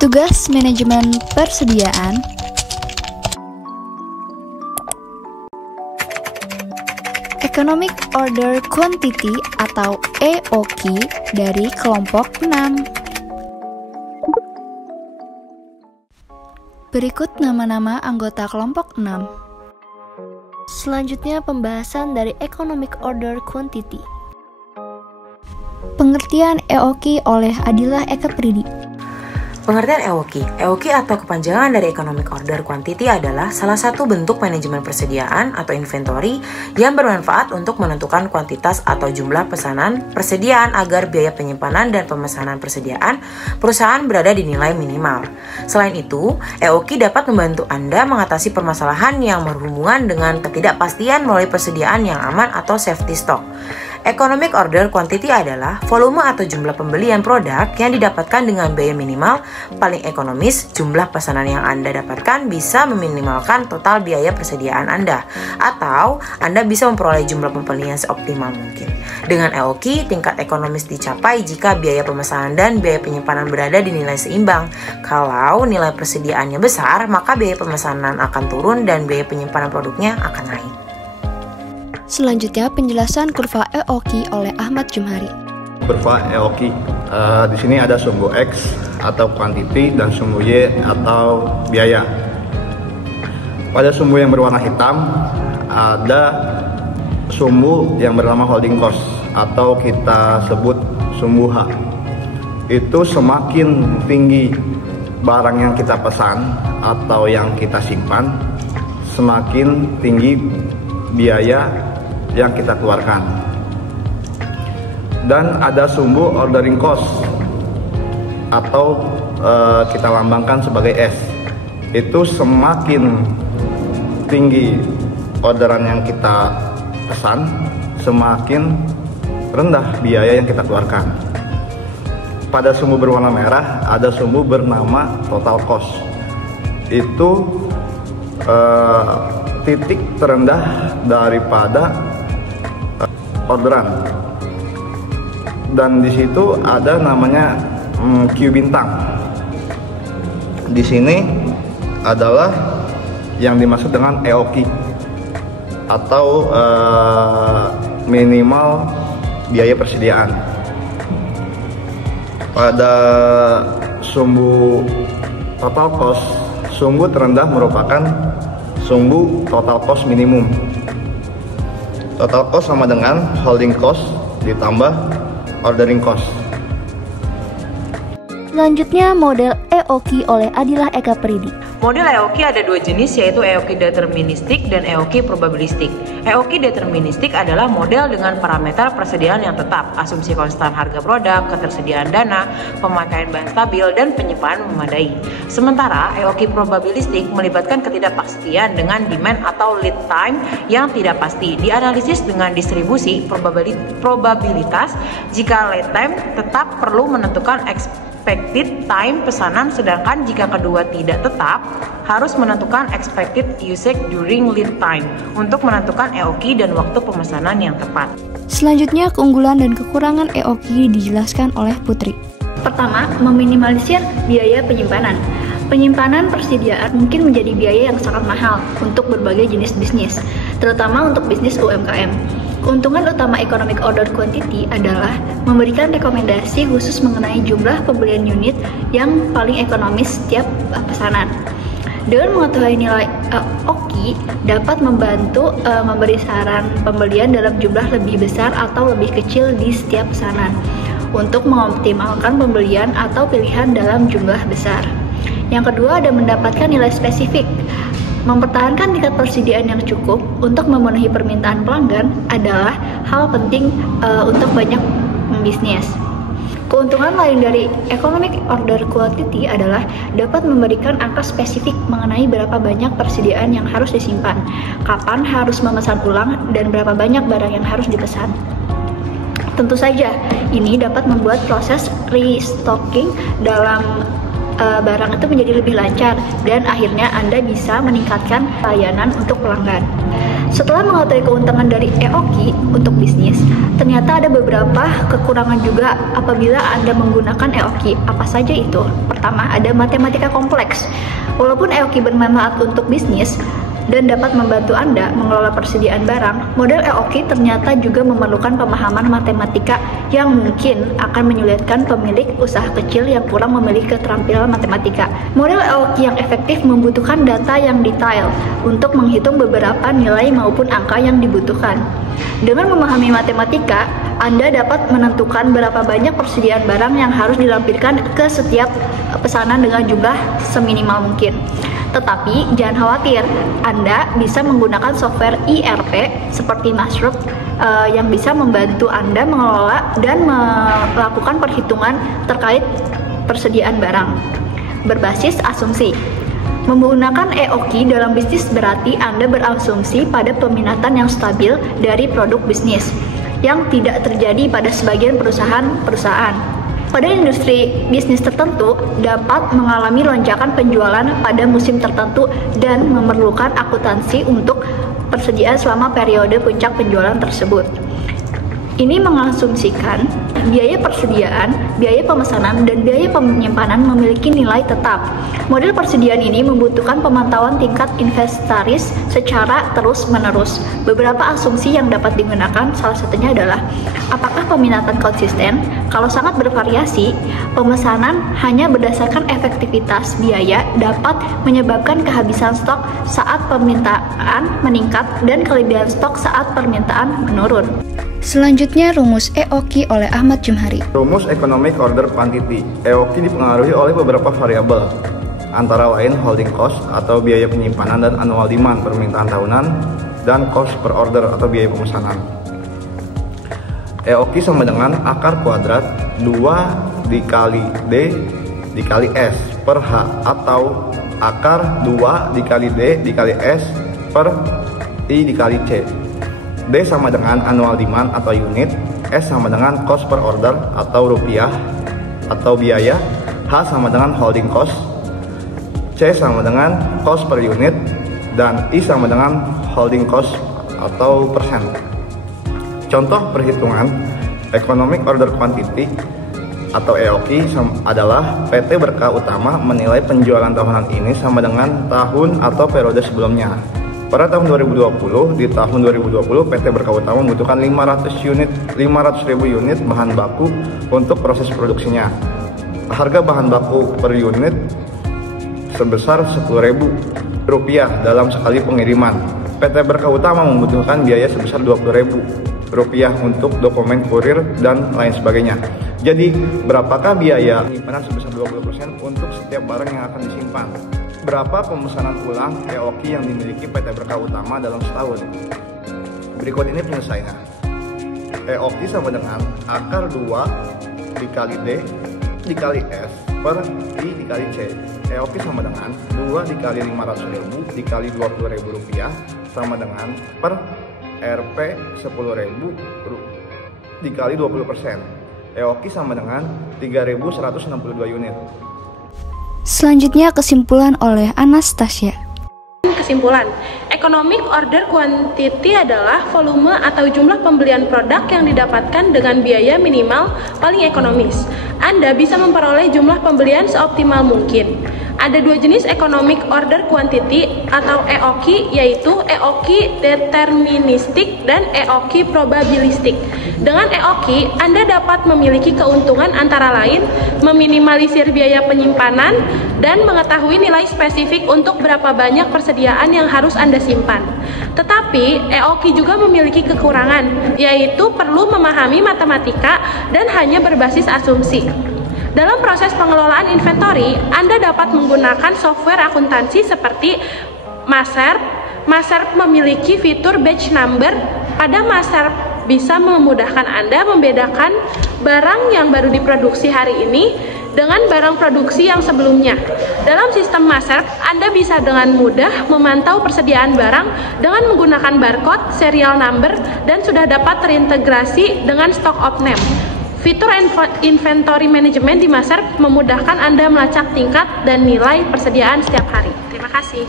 Tugas manajemen persediaan Economic Order Quantity atau EOQ dari kelompok 6. Berikut nama-nama anggota kelompok 6. Selanjutnya pembahasan dari Economic Order Quantity. Pengertian EOQ oleh Adilah Eka Pridi. Pengertian EOQ atau kepanjangan dari Economic Order Quantity adalah salah satu bentuk manajemen persediaan atau inventory yang bermanfaat untuk menentukan kuantitas atau jumlah pesanan persediaan agar biaya penyimpanan dan pemesanan persediaan perusahaan berada di nilai minimal. Selain itu, EOQ dapat membantu Anda mengatasi permasalahan yang berhubungan dengan ketidakpastian melalui persediaan yang aman atau safety stock. Economic Order Quantity adalah volume atau jumlah pembelian produk yang didapatkan dengan biaya minimal paling ekonomis. Jumlah pesanan yang Anda dapatkan bisa meminimalkan total biaya persediaan Anda, atau Anda bisa memperoleh jumlah pembelian seoptimal mungkin. Dengan EOQ, tingkat ekonomis dicapai jika biaya pemesanan dan biaya penyimpanan berada di nilai seimbang. Kalau nilai persediaannya besar, maka biaya pemesanan akan turun dan biaya penyimpanan produknya akan naik. Selanjutnya penjelasan kurva EOQ oleh Ahmad Jumhari. Kurva EOQ, di sini ada sumbu X atau quantity dan sumbu Y atau biaya. Pada sumbu yang berwarna hitam ada sumbu yang bernama holding cost atau kita sebut sumbu H. Itu semakin tinggi barang yang kita pesan atau yang kita simpan, semakin tinggi biaya yang kita keluarkan. Dan ada sumbu ordering cost atau kita lambangkan sebagai S. Itu semakin tinggi orderan yang kita pesan, semakin rendah biaya yang kita keluarkan. Pada sumbu berwarna merah ada sumbu bernama total cost. Itu titik terendah daripada orderan, dan di situ ada namanya Q bintang. Di sini adalah yang dimaksud dengan EOQ atau minimal biaya persediaan. Pada sumbu total cost, sumbu terendah merupakan sumbu total cost minimum. Total cost sama dengan holding cost ditambah ordering cost. Selanjutnya model EOQ oleh Adilah Eka Pridi. Model EOQ ada dua jenis, yaitu EOQ deterministik dan EOQ probabilistik. EOQ deterministik adalah model dengan parameter persediaan yang tetap, asumsi konstan harga produk, ketersediaan dana, pemakaian bahan stabil, dan penyimpanan memadai. Sementara EOQ probabilistik melibatkan ketidakpastian dengan demand atau lead time yang tidak pasti. Dianalisis dengan distribusi probabilitas jika lead time tetap perlu menentukan expected time pesanan, sedangkan jika kedua tidak tetap harus menentukan expected usage during lead time untuk menentukan EOQ dan waktu pemesanan yang tepat. Selanjutnya keunggulan dan kekurangan EOQ dijelaskan oleh Putri. Pertama, meminimalisir biaya penyimpanan. Penyimpanan persediaan mungkin menjadi biaya yang sangat mahal untuk berbagai jenis bisnis, terutama untuk bisnis UMKM. Keuntungan utama Economic Order Quantity adalah memberikan rekomendasi khusus mengenai jumlah pembelian unit yang paling ekonomis setiap pesanan. Dengan mengetahui nilai EOQ dapat membantu memberi saran pembelian dalam jumlah lebih besar atau lebih kecil di setiap pesanan untuk mengoptimalkan pembelian atau pilihan dalam jumlah besar. Yang kedua, ada mendapatkan nilai spesifik. Mempertahankan tingkat persediaan yang cukup untuk memenuhi permintaan pelanggan adalah hal penting untuk banyak bisnis. Keuntungan lain dari Economic Order Quantity adalah dapat memberikan angka spesifik mengenai berapa banyak persediaan yang harus disimpan, kapan harus memesan ulang, dan berapa banyak barang yang harus dipesan. Tentu saja, ini dapat membuat proses restocking dalam barang itu menjadi lebih lancar dan akhirnya Anda bisa meningkatkan layanan untuk pelanggan. Setelah mengetahui keuntungan dari EOKI untuk bisnis, ternyata ada beberapa kekurangan juga apabila Anda menggunakan EOKI. Apa saja itu? Pertama, ada matematika kompleks. Walaupun EOKI bermanfaat untuk bisnis dan dapat membantu Anda mengelola persediaan barang, model EOKI ternyata juga memerlukan pemahaman matematika yang mungkin akan menyulitkan pemilik usaha kecil yang kurang memiliki keterampilan matematika. Model EOKI yang efektif membutuhkan data yang detail untuk menghitung beberapa nilai maupun angka yang dibutuhkan. Dengan memahami matematika, Anda dapat menentukan berapa banyak persediaan barang yang harus dilampirkan ke setiap pesanan dengan jumlah seminimal mungkin. Tetapi jangan khawatir, Anda bisa menggunakan software ERP seperti Masrup yang bisa membantu Anda mengelola dan melakukan perhitungan terkait persediaan barang berbasis asumsi. Menggunakan EOKI dalam bisnis berarti Anda berasumsi pada peminatan yang stabil dari produk bisnis yang tidak terjadi pada sebagian perusahaan. Pada industri bisnis tertentu dapat mengalami lonjakan penjualan pada musim tertentu dan memerlukan akuntansi untuk persediaan selama periode puncak penjualan tersebut. Ini mengasumsikan biaya persediaan, biaya pemesanan, dan biaya penyimpanan memiliki nilai tetap. Model persediaan ini membutuhkan pemantauan tingkat inventaris secara terus-menerus. Beberapa asumsi yang dapat digunakan salah satunya adalah apakah peminatan konsisten? Kalau sangat bervariasi, pemesanan hanya berdasarkan efektivitas biaya dapat menyebabkan kehabisan stok saat permintaan meningkat dan kelebihan stok saat permintaan menurun. Selanjutnya, rumus EOKI oleh Ahmad Jumhari. Rumus Economic Order Quantity. EOKI dipengaruhi oleh beberapa variabel, antara lain holding cost atau biaya penyimpanan dan annual demand permintaan tahunan, dan cost per order atau biaya pemesanan. EOKI sama dengan akar kuadrat 2 dikali D dikali S per H, atau akar 2 dikali D dikali S per I dikali C. D sama dengan annual demand atau unit, S sama dengan cost per order atau rupiah atau biaya, H sama dengan holding cost, C sama dengan cost per unit, dan I sama dengan holding cost atau persen. Contoh perhitungan Economic Order Quantity atau EOKI adalah PT Berkah Utama menilai penjualan tahunan ini sama dengan tahun atau periode sebelumnya. Pada tahun 2020, di tahun 2020 PT Berkah Utama membutuhkan 500.000 unit bahan baku untuk proses produksinya. Harga bahan baku per unit sebesar Rp10.000 dalam sekali pengiriman. PT Berkah Utama membutuhkan biaya sebesar Rp20.000 untuk dokumen kurir dan lain sebagainya. Jadi, berapakah biaya penyimpanan sebesar 20% untuk setiap barang yang akan disimpan? Berapa pemesanan ulang EOKI yang dimiliki PT Berkah Utama dalam setahun? Berikut ini penyelesaiannya. EOKI sama dengan akar 2 dikali D dikali S per I dikali C. EOKI sama dengan 2 dikali 500.000 dikali Rp20.000 sama dengan per Rp 10.000 dikali 20%. EOKI sama dengan 3.162 unit. Selanjutnya, kesimpulan oleh Anastasia. Kesimpulan, Economic Order Quantity adalah volume atau jumlah pembelian produk yang didapatkan dengan biaya minimal paling ekonomis. Anda bisa memperoleh jumlah pembelian seoptimal mungkin. Ada dua jenis Economic Order Quantity atau EOKI, yaitu EOKI deterministik dan EOKI probabilistik. Dengan EOKI, Anda dapat memiliki keuntungan antara lain meminimalisir biaya penyimpanan dan mengetahui nilai spesifik untuk berapa banyak persediaan yang harus Anda simpan. Tetapi, EOKI juga memiliki kekurangan, yaitu perlu memahami matematika dan hanya berbasis asumsi. Dalam proses pengelolaan inventory, Anda dapat menggunakan software akuntansi seperti Masrup. Masrup memiliki fitur batch number. Pada Masrup bisa memudahkan Anda membedakan barang yang baru diproduksi hari ini dengan barang produksi yang sebelumnya. Dalam sistem Masrup, Anda bisa dengan mudah memantau persediaan barang dengan menggunakan barcode, serial number, dan sudah dapat terintegrasi dengan stock of name. Fitur inventory management di Masrup memudahkan Anda melacak tingkat dan nilai persediaan setiap hari. Terima kasih.